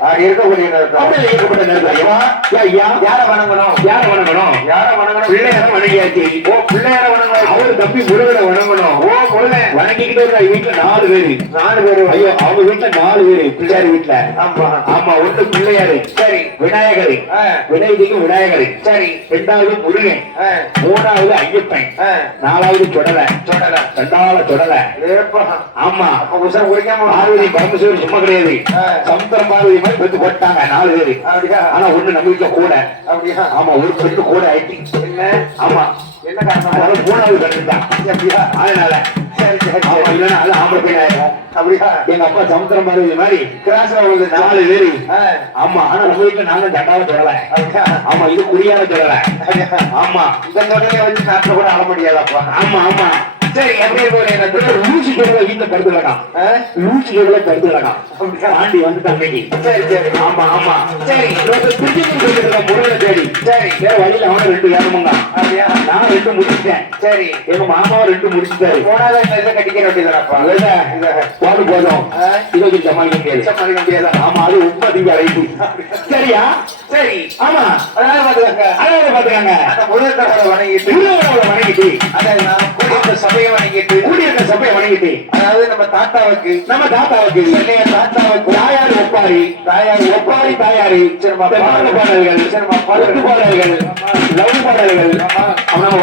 இயக்கப்பட்ட நேரத்துல ஐயா ஐயா யார வணங்கணும்? யார வணங்கணும்? யார வணங்கணும்? பிள்ளையார வணங்கியாச்சு. ஓ பிள்ளையார வணங்கணும். அவர் தம்பி முருகனை வணங்கணும். ஓ முருகன். வணங்கிக்கிட்டே இருக்க வீட்டுல நாலு பேரு. நாலு பேரு. ஐயோ அவங்க வீட்டுல நாலு பேரு. பிள்ளையார் வீட்டுல ஆமா. ஆமா ஒண்ணு பிள்ளையாரு. சரி விநாயகர். ஆ, விநாயகருக்கு விநாயகர். சரி ரெண்டாவது முருகன். மூணாவது ஐயப்பன். நாலாவது தொடலை. சொல்லல ரெண்டாவது தொடலை. ஆமா. அப்ப உஷா குடிக்காம பார்வதி பரமசிவன் சும்மா கிடையாது. சமுத்திரம் பார்வதி மாதிரி பெத்து போட்டாங்க நாலு பேரு. ஆனா ஒண்ணு நம்ம வீட்டுல கூட. அப்படியா? ஆமா ஒரு பெண்ணு கூட ஆயிட்டு என்ன? ஆமா. என்ன காரணம்? மூணாவது கட்டுதான் அப்படியா? அதனால. இல்லைன்னா அது ஆம்பளை அப்படியா? எங்க அப்பா சமுத்திரம் பார்வதி மாதிரி கிராஸ்ல உங்களுக்கு நாலு பேரு. ஆமா ஆனா நம்ம வீட்டுல நானும் தண்டாவை தொடல. ஆமா இது குடியால தொடல. ஆமா. இந்த வச்சு கூட ஆள முடியாதப்பா? ஆமா ஆமா. சரி எப்படி இருக்கும் லூசி கேவல வீட்டுல படுத்து கிடக்கான்? லூசி கேவல படுத்து கிடக்கான்? தாண்டி வந்துட்டான் அன்னைக்கு சரி சரி. ஆமா ஆமா. சரி. முருகனை தேடி. சரி வேற வழியில அவன ரெண்டு அப்படியா? நான் ரெண்டு முடிச்சிட்டேன். சரி எங்க மாமாவும் ரெண்டு முடிச்சிட்டாரு. இந்த இதை கட்டிக்க வேண்டியதானப்பா இல்ல, இதை போது போதும்? இதை வச்சு சமாளிக்க முடியாது சமாளிக்க முடியாதா ஆமா அது உப்பு அதிக அழைப்பு சரியா? சரி ஆமா. அதனால பாத்துக்காங்க அதாவது பாத்துக்காங்க அந்த முருகன் கடவுளை வணங்கிட்டு. வணங்கிட்டு. அதை நான் கூடிய சபையை வணங்கிட்டு ஊழியர்கள் சபையை வணங்கிட்டு அதாவது நம்ம தாத்தாவுக்கு நம்ம தாத்தாவுக்கு என்னைய தாத்தாவுக்கு தாயார் ஒப்பாரி தாயார் ஒப்பாரி தாயாரி சரிம்மா, பாடல்கள் சரிம்மா, பழுத்து பாடல்கள் லவ் பாடல்கள் நம்ம